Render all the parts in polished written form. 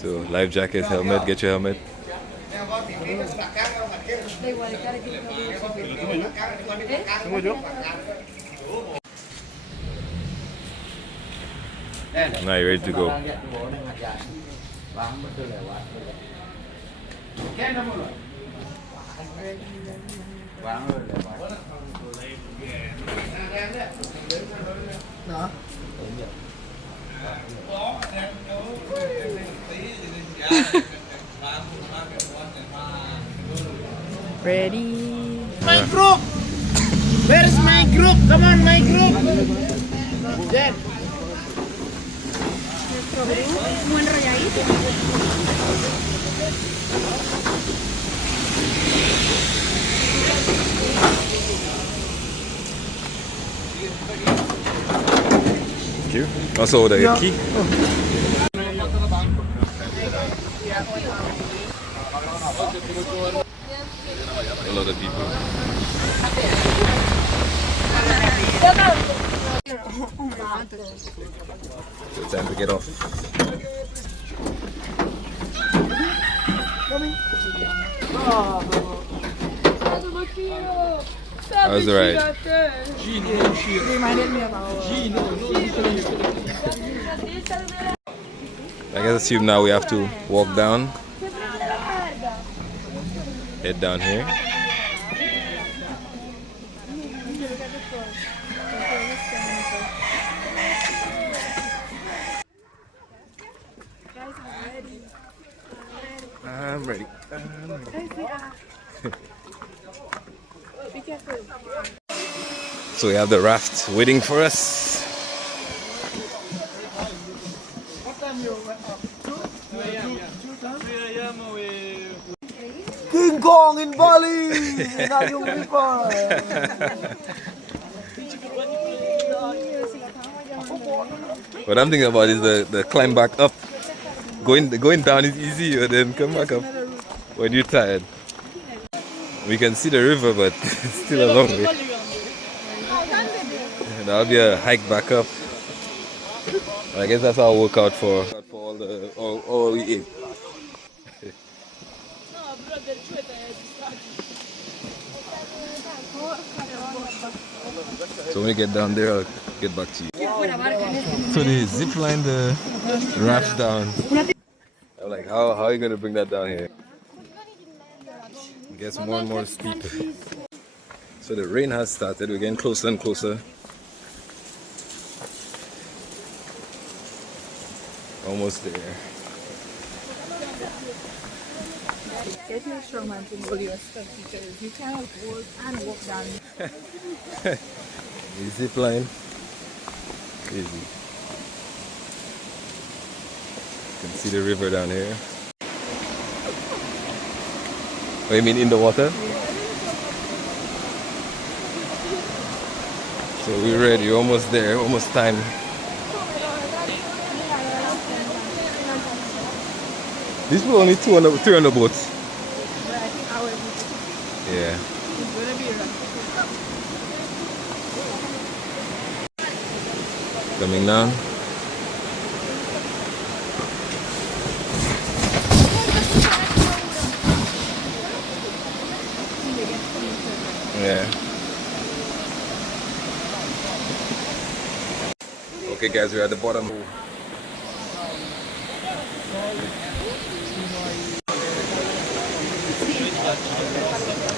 So life jacket, helmet, get your helmet. Now you're ready to go. Ready? My group! Where's my group? Come on, my group! Jen! Muy enrolladito. Thank you. Also the key. A lot of people. So time to get off. How's the ride? Reminded me of our I guess assume now we have to walk down. Head down here. I'm ready. Be careful. So we have the raft waiting for us. King Kong in Bali! Yung river! What I'm thinking about is the climb back up. Going down is easy, but then come back up when you're tired. We can see the river, but it's still a long way. That'll be a hike back up. I guess that's our workout for all we ate. So when we get down there, I'll get back to you. So they zip line the raft down. I'm like, how are you gonna bring that down here? It gets more and more steep. So the rain has started. We're getting closer and closer. Almost there. Get your strong man to hold your stuff because you cannot walk and walk down. The zip line. Crazy. You can see the river down here. Oh, you mean in the water? So we're ready, we're almost there, almost time. These were only three on the boat. Yeah. It's gonna be rough. Coming down. Yeah. Okay guys, we're at the bottom.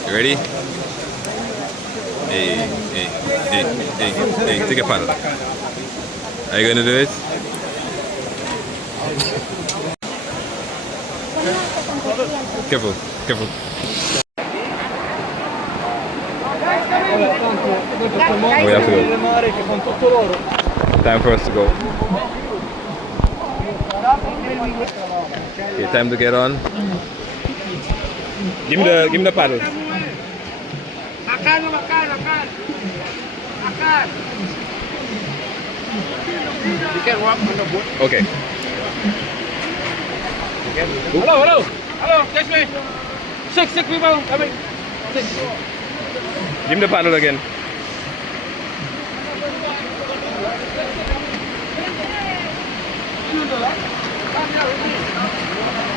You ready? Hey, take a paddle. Are you gonna do it? Careful, careful. We have to go. Time for us to go. Okay, time to get on. Give me the paddle. You can walk on the boat. Okay. Hello, catch me! Six people coming! Six. Give me the paddle again.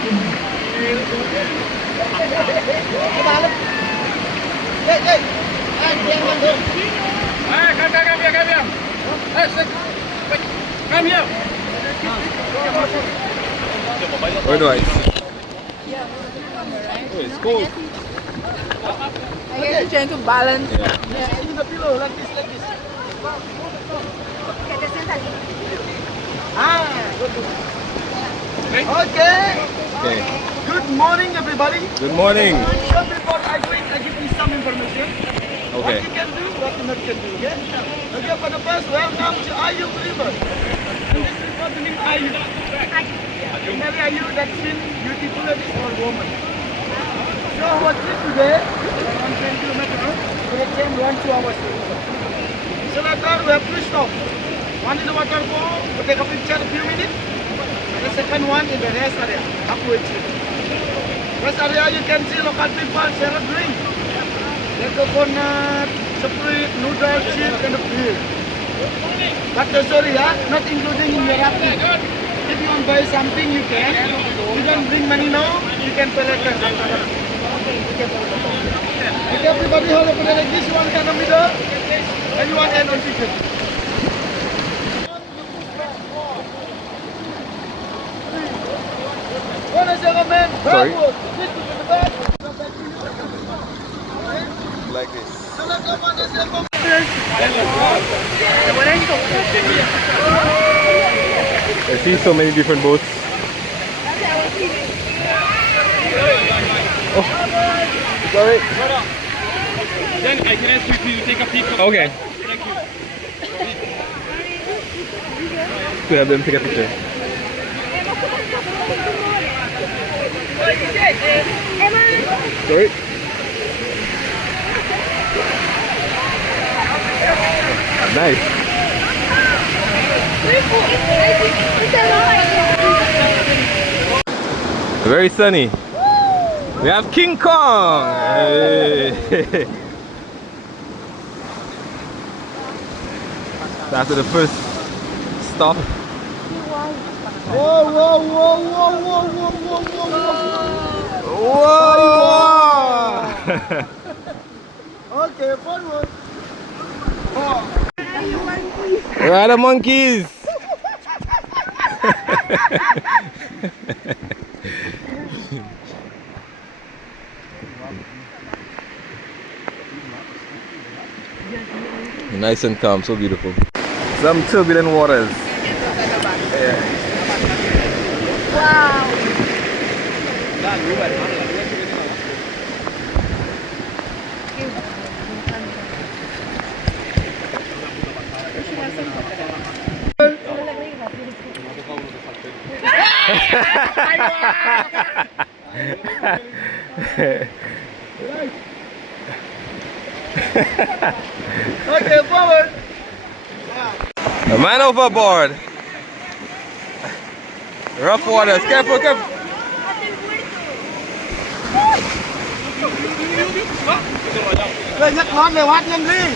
Come here. Where do I sit? Oh, it's cold. I guess you're trying to balance. Yeah. In the pillow, like this. Okay. Okay. Good morning, everybody. Good morning. Just before I go in, I give you some information. What Okay. you can do, what you not can do. Okay. Okay. For the first, welcome to Ayu River. And this is what the name Ayu. Mary Ayu, that means beautiful lady or woman. So our trip today, 120 kilometers, we came 1-2 hours. So later we have two stops. One in the waterfall, we take a picture a few minutes. And the second one in the rest area, halfway trip. Rest area you can see local people share a drink. The coconut, sprit, noodle, chip, and the beer. But sorry, not including in your rafting. If you want to buy something, you can. You don't bring money now, you can pay later. Okay, everybody hold up like this, one can in the middle, and you want end on chicken. One is young man, Sorry? backward, this to the back. Like this. So let's go on this young man. I see so many different boats. Oh, sorry. Then I can ask you to take a picture. Okay. To have them take a picture. Sorry. Nice. Very sunny. We have King Kong. Hey. After the first stop. Whoa, whoa, whoa, whoa, whoa, whoa, whoa, whoa. Whoa! Okay, forward. Where are the monkeys? Nice and calm, so beautiful. Some turbulent waters. Yeah. Wow. Okay, forward. A man overboard. Rough waters. Careful, careful. Rồi nhắc nón về hoạt nhanh đi.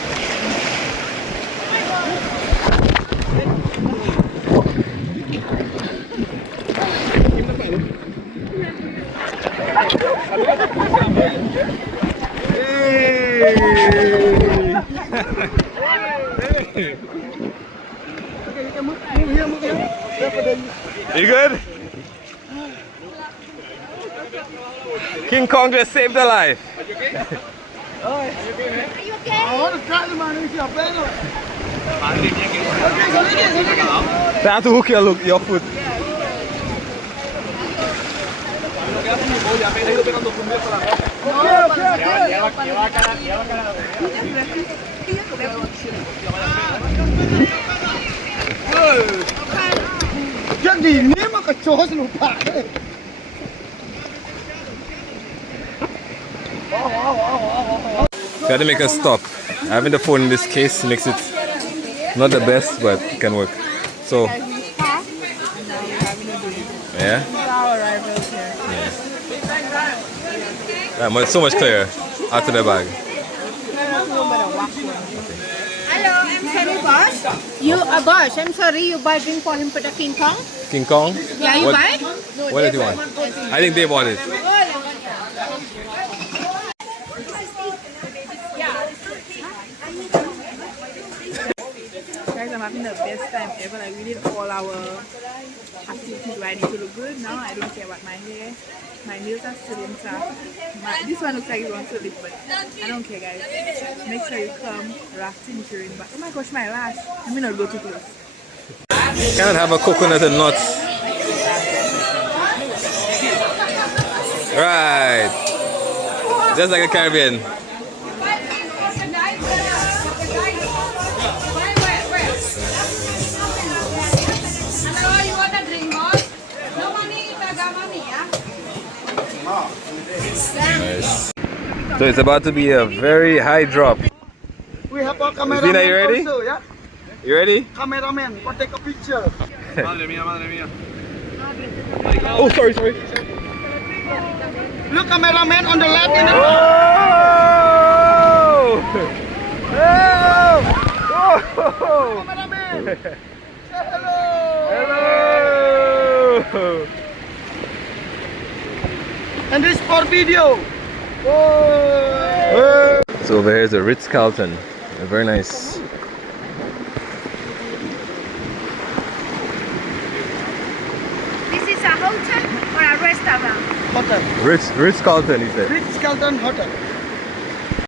You good? King Kong just saved a life. They have to hook your foot. Jadi ini mah kecos lupa. Got to make a stop. Having the phone in this case makes it not the best, but it can work. So, yeah. Yeah, but it's so much clearer after the bag. Hello, I'm sorry, boss. Boss, I'm sorry, you buy drink for him for the King Kong? King Kong? Yeah, you What- buy? What did you want? I think they bought it. Guys, I'm having the best time ever. Like, we did all our activities where I need to look good. Now I don't care about my hair. My nails are still intact. This one looks like it wants to lift, but I don't care, guys. Make sure you come rafting if you're in Bali. Oh my gosh, my lash. Let me not go too close. Can't have a coconut and nuts. Right. Just like a Caribbean. Nice. So it's about to be a very high drop. We have a cameraman Zina, you ready? also, yeah? You ready? Cameraman, go take a picture. Madre mía, madre mía. Oh, sorry. Look, cameraman on the left in the Oh! Oh! cameraman. Say hello. Hello! And this for video. Oh. So over here is the Ritz-Carlton. Very nice. This is a hotel or a restaurant? Hotel. Ritz-Carlton, he said. Ritz-Carlton Hotel.